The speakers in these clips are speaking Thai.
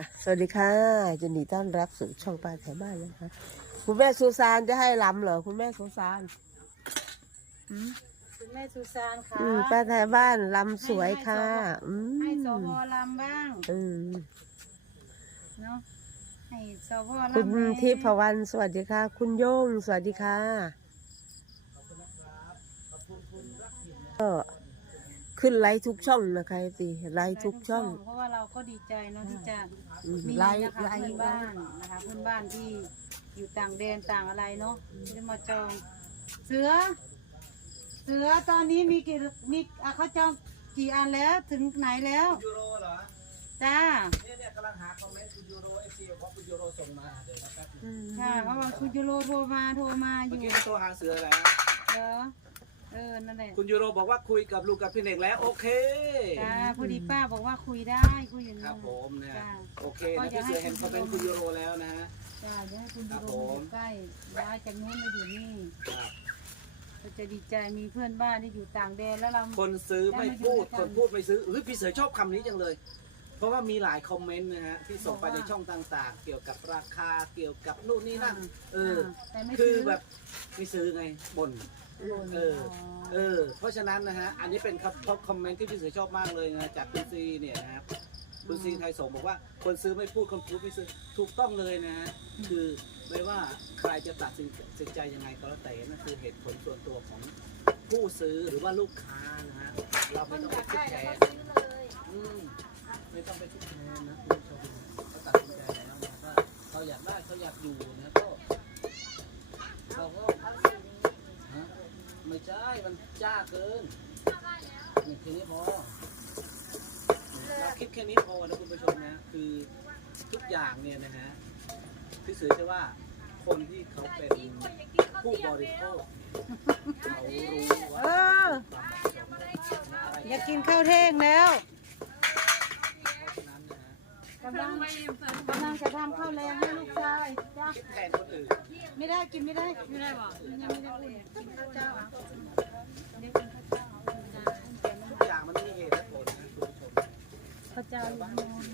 อะสวัสดีค่ะยินดีต้อนรับสู่ช่องป้าแถวบ้านนะคะ คุณแม่ซูซานจะให้ลำเหรอคุณแม่ซูซานคุณแม่สุซานค่ะอืมป้าแถวบ้านลำสวยค่ะ อืมให้สวลำบ้างอืมเนาะให้สวลำคุณให้ทิพวรรณสวัสดีค่ะ คุณโย่งสวัสดีค่ะก็ ขึ้นไลฟ์ทุกช่องนะคะสิไลฟ์ทุกช่อง เพราะว่าเราก็ดีใจเนาะที่จะอืมมีไลฟ์นะคะไลเพื่อนฟ์บ้านนะคะเพื่อนบ้านที่อยู่ต่างแดนต่างอะไรเนาะที่ได้มาจอง เสือ เสือตอนนี้มีกี่มีอะเขาจองกี่อันแล้วถึงไหนแล้วยูโรเหรอ จ้าเนี่ยเนี่ยกำลังหาคอมเมนต์คุณยูโรเอซีเพราะคุณยูโรส่งมาเดี๋ยวนะครับค่ะเพราะว่าคุณยูโรโทรมาโทรมาอเมื่อยู่กี้มาโทรหาเสือแล้วเหรอ เออนั่นแหละคุณยูโรบอกว่าคุยกับลูกกับพี่เน่งแล้วโอเค จ้าพอดีป้าบอกว่าคุยได้คุยอย่างคนี้รับผมเนี่ยจ้าโอเคนะพี่เสือเห็นคอมเมนต์คุณยูโรแล้วนะฮะ จ้าเดี๋ยวให้คุณครัยูบโรผม อยู่ใกล้ย้ายจากนู้นมาอยู่นี่ครับก็จะดีใจมีเพื่อนบ้านที่อยู่ต่างแดนแล้วเรา คนซื้อไม่พูด คนพูดไม่ซื้อเฮ้ยพี่เสือชอบคำนี้จังเลย เพราะว่ามีหลายคอมเมนต์นะฮะที่ส่งไปในช่องต่างๆ เกี่ยวกับราคาเกี่ยวกับนู่นนี่นั่น เออ แต่ไม่คือซื้แบบไม่ซื้อไงบ่นเออ เออ เพราะฉะนั้นนะฮะ อันนี้เป็นครับคอมเมนต์ที่พี่เสือชอบมากเลยนะจากคุณซีเนี่ยนะครับ คุณซีไทยสงบอกว่าคนซื้อไม่พูดคนพูดไม่ซื้อถูกต้องเลยนะฮะ คือไม่ว่าใครจะตัดสินสินใจยังไงก็แล้วแต่นั่นคือเหตุผลส่วนตัวของผู้ซื้อหรือว่าลูกค้านะฮะ เราไม่ต้องไปคิดแทนอืม ไม่ต้องไปคิดแทนนะคุณผู้ชมเขาตัดสินใจแล้วนะว่าเขาอยากได้เขาอยากอยู่นะก็เราก็ฮะไม่ใช่มันจ้าเกินนี่แค่นี้พอเราคิดแค่นี้พอนะคุณผู้ชมนะคือทุกอย่างเนี่ยนะฮะพี่สือจะว่าคนที่เขาเป็นผู้บริโภคเขารู้เอว่าออยากกินข้าวเท่งแล้ว เพราะฉะนั้นนะฮะ กำลังกำลังจะทำข้าวแรงให้ลูกชายจ้าไม่ได้กินไม่ได้ไม่ได้หรอยังไม่ได้กินข้าวเจ้าอะทุกอย่างมันมีเหตุและผลนะคุณผู้ชมข้าวเจ้าอยู่นอน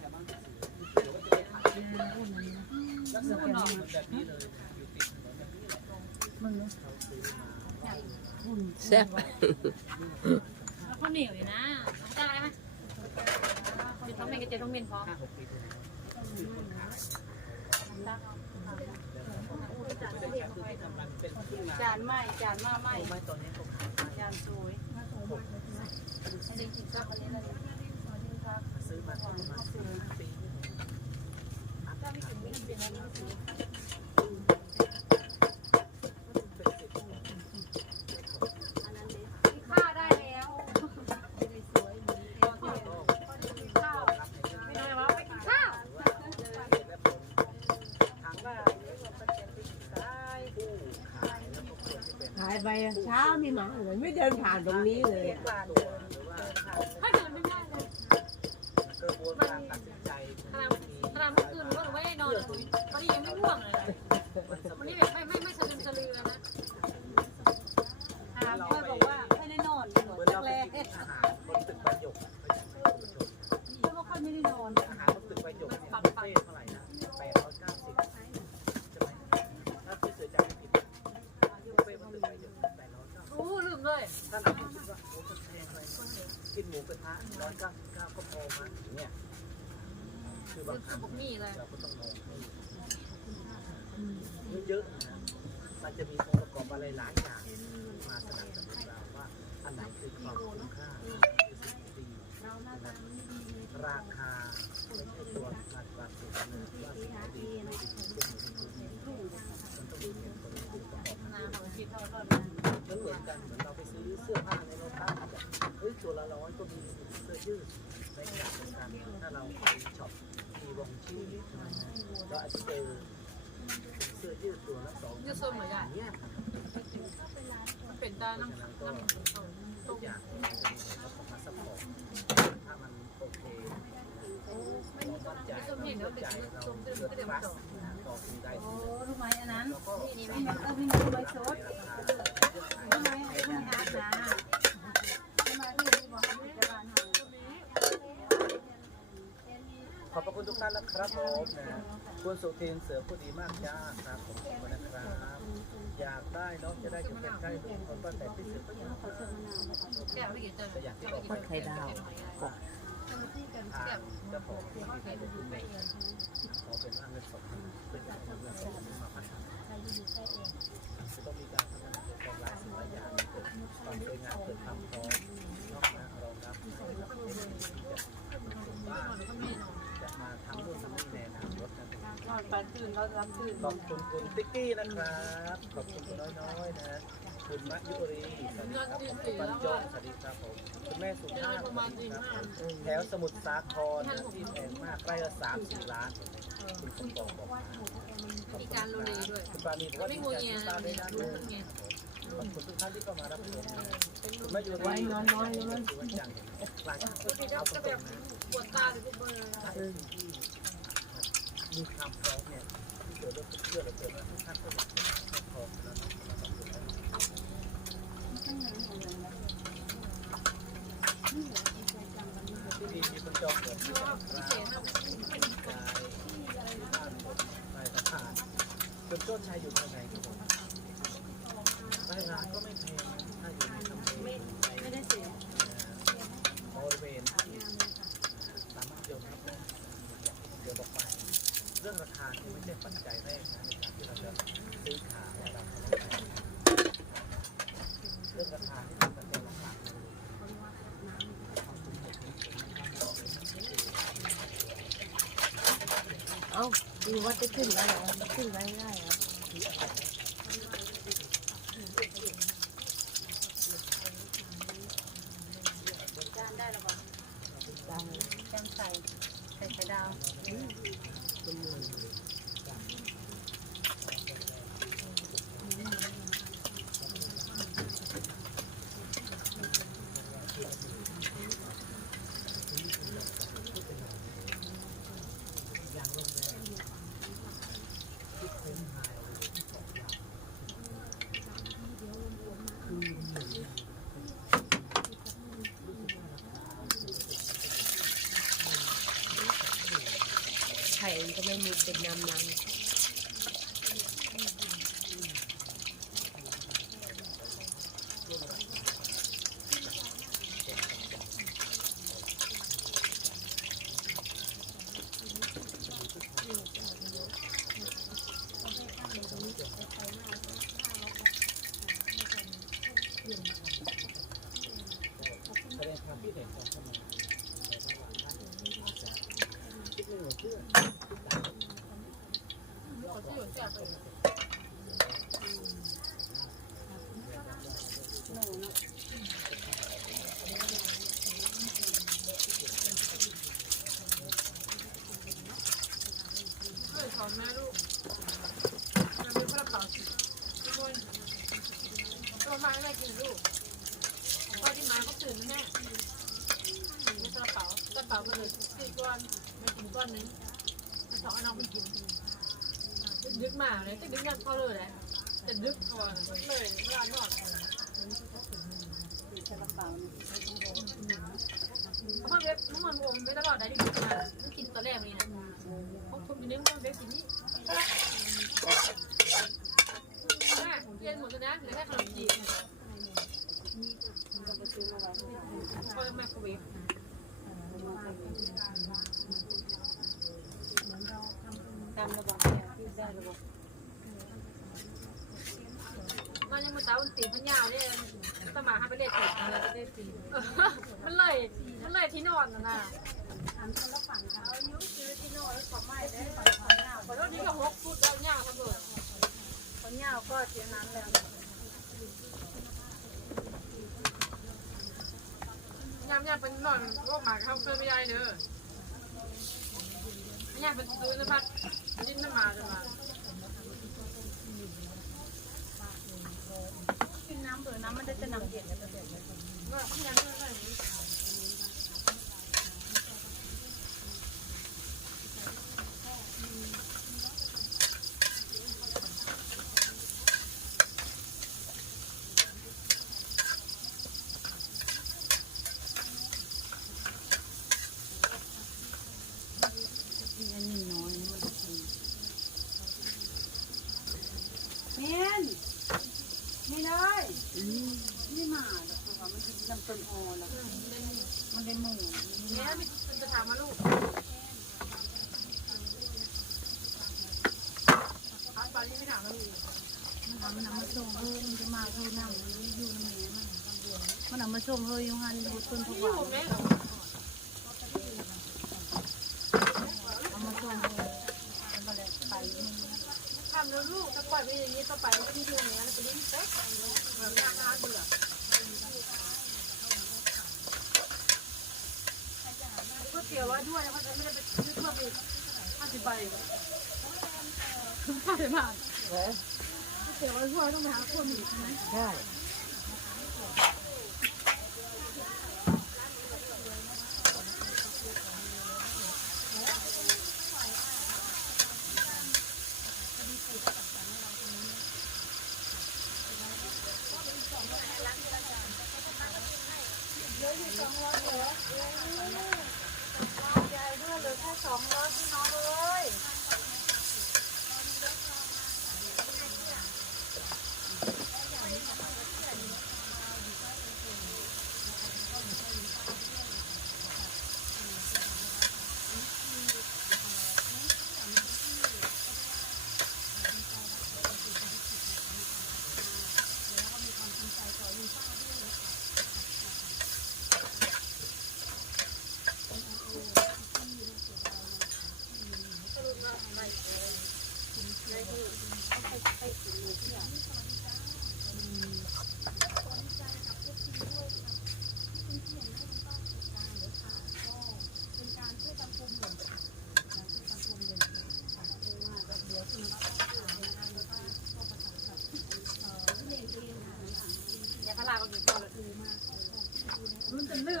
แต่บางทีเดี๋ยวก็จะไปถ่ายคลิปลักษณะแบบนี้เลยนอยู่ติดถนนแบบนี้มึงเนาะเขาซื้อมาแซ่บ ข้าวเหนียวอยู่นะน้ำตาลไหม เป็นท้องเมนกับเจท้องเมนพร้อมห้าหกปีที่แล้วคือคนขายเป็นที่นาจานไหมจานมาไหมไม่ตอนนี้ผมจานสวยให้ได้กินข้าววันนี้แล้วซื้อมาประมาณสี่ปีข้ เช้านี่มาเลยไม่เดินผ่านตรงนี้เลยถ้า คือบางครั้งบุกนี่เลยเราก็ต้องมองให้เยอะนะมันจะมีองค์ประกอบอะไรหลายอย่างมาสนับสนุนเราว่าอันไหนคือความคุ้มค่าคือสิ่งดีราคาไม่ใช่ตัวการตัดสินเลยว่าสิ่งดีไม่ดีขึ้นหรือไม่ขึ้นมันต้องมีเหตุผลองค์ประกอบนาของคิดเท่าเท่ามันเหมือนกันเหมือนเราไปซื้อเสื้อผ้าในโลตัสเฮ้ยตัวละร้อยก็มีเสื้อยืดในขณะเดียวกันถ้าเราไปช็อป ยืดตัวละสองยืดโซนเหมือนกันเนี่ยเป็นตาน้ำน้ำน้ำทุกอย่างเราต้องมาซัพพอร์ตถ้ามันโอเคเรามั่นใจเราเชื่อใจเราเชื่อ trust ต่อสิ่งใดโอ้รู้ไหมอันนั้นแล้วก็นี่ไหมเออมีหนูใบสดรู้ไหมไอ้ที่มันหาหาทำไมที่นี่บอา ครับผมนะคุณสุทินเสือผู้ดีมากจ้าครับผมขอบคุณนะครับ อยากได้เนาะจะได้จะเป็นใกล้ลุงคนป้าแต่ที่สุดก็อยากได้แก้วไม่กินเจอแต่อยากที่บอกวัดไข่ดาวกบทางเจ้าของที่ให้ลงทุนขอเป็นว่าเงินสดเป็นการเงินสดมาพัฒนาจะต้องมีการพัฒนาเกิดความหลายสิ่งหลายอย่างเกิดความสวยงามเกิดความพร้อมนอกจากเรารับนะครับเอ็มจะถึงบ้านจะมาทำนู่นทำนี่ในอนาคต นะครับนอนไปตื่นเรารับตื่นขอบคุณคุณติ๊กกี้นะครับ ขอบคุณคุณน้อยๆนะฮะคุณมะยุรีสวัสดีครับผมคุณบรรจงสวัสดีครับผมคุณแม่สุภาพสวัสดีครับผมแถวสมุทรสาครนะที่แพงมากไร่ละสามสี่ล้านคุณสมบอกบอกมามีการโรเลด้วยคุณปานีบอกว่าไม่ดีงูใจเงียที่นะตาได้ด้านด้วยเงียขอบคุณทุกท่านที่เข้ามารับชมนะคุณแม่ยุรีไว้นอนน้อยเลยมั้ยถือว่าอย่างหลายท่านปกติเอาจะตแบรงบๆนะปวดตาหรือปวดเบอร์ถ้าเป็นที่ มีความพร้อมเนี่ยที่เกิดเรื่องเชื่อเหลือเกิดว่าทุกท่านก็อยากจะพร้อมแล้วนะมาทำบุญแล้วที่ดีมีคนจองเหมือนที่ร้านกายบ้านผมนายสถานโจ้ชายอยู่ทางไหนครับผมรายร้านก็ไม่แพงนะถ้าอยู่ในทำเลไม่ได้เสียบริเวณสามารถเดินรับได้เดี๋ยวบอกไป เรื่องราคาที่ไม่ใช่ปัจจัยแรกนะในการที่เราจะซื้อขายอะไรทั้งหลายเรื่องราคาที่เป็นปัจจัยหลักๆ เอ้า ดูวัดจะขึ้นแล้วเหรอขึ้นไว้ได้เหรอ จานได้แล้วบอก ได้ จานใส่ใส่ไข่ดาว ไข่มันก็ไม่มีเป็นน้ำน้ำ แสดงความคิดเห็นกันเข้ามาในระหว่างท่านคิดไม่เหมือนเพื่อน เขาจะอยู่แก้วไป หนูเนาะ เฮ้ยถอนแม่ลูกมันเป็นกระเป๋าสิทุกคนตัวมาไม่ได้กินลูกพ่อที่มาเขาตื่นแม่ในกระ เป๋ากระเป๋าก็เลยสี่ก้อนม่กินก้อนนึงมาสองน้องไม่กินดึกมาเลยจะดึกยังเขาเลยแหละจะดึกก่อนเลยเวลานอนใส่กระเป๋ากเพราะเว็บน้ำมันวงไม่ตลอดได้ที่ดึกมาไม่กินตอนแรกนี่นะพวกคุณอยู่ในมันเว็บกินนี่แม่เรียนหมดแล้วนะเหลือแค่ขนมจีบมันก็ไปซื้อมาไว้พอไมโครเวฟ ตามระบบเนี่ยที่ได้ระบบ มันยังมาเต้าตีมันยาวเนี่ยสมาให้ไปเรียกตีได้ตีมันเลย มันเลยที่นอนนะนะอันคนละฝั่งกันอายุซื้อที่โน่แล้วขอไม่ได้ฝังฝั่งเงาขอโทษนี่ก็หกฟุตแล้วยาทั้งหมดฝั่งเงาก็เทียนั้นแล้วยามยามเป็นนอนก็หมาเข้าเครื่อไม่ได้เด้อยามเป็นซื้อนะพัดจิ้มน้ำมาจะมา กินน้ำเบื่อน้ำ มันได้จะนำเห็นแล้วก็เด็ดเลยว่าพี่ยังไม่ ไม่มาหรอกค่ะมันดินลำต้นอ่อนแล้วมันเป็นหมูเนี่ยมันจะถามมาลูกอันตรีไม่ถามแล้วมันทำมันนำมาส่งเออมันจะมาเท่านั้นอยู่ในนี้มันมันนำมาส่งเฮยยังฮันดูต้นพวกเรา ถ้าปล่อยไปอย่างนี้ต่อไปมันก็ไม่อยู่อย่างนั้นไปดิ้นเป๊ะแบบยากนะเบื่อก๋วยเตี๋ยวไว้ด้วยต้องไม่ได้ไปซื้อเพิ่มอีกใช่ไหมใบ สองร้อยเหรอเออใหญ่ด้วยเหลือแค่สองร้อยพี่น้องเอ้ย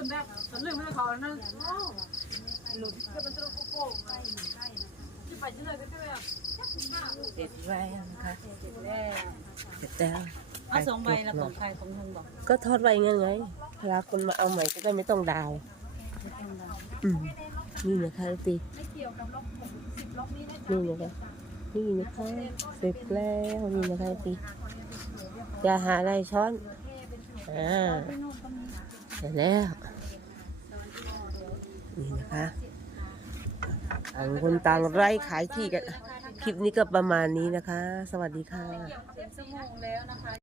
มันจะลืมแบบจะลืมไม่ได้ขอนะหลุดก็เป็นตัวโก้ที่ไปที่เลยก็แบบเสร็จแล้นะคะเสร็จแล้วเอาสองใบละของใครของลุงบอก ก็ทอดไว้เงั้นไงเวลาคนมาเอาใหม่ก็ได้ไม่ต้องดาวอืมนี่นะคะตีนี่นะคะนี่นะคะเสร็จแล้วนี่นะคะตีอย่าหาอะไรช้อนอ่าเสร็จแล้ว นี่นะคะต่างคนต่างไร่ขายที่กัน คลิปนี้ก็ประมาณนี้นะคะ สวัสดีค่ะเป็นชั่วโมงแล้วนะคะ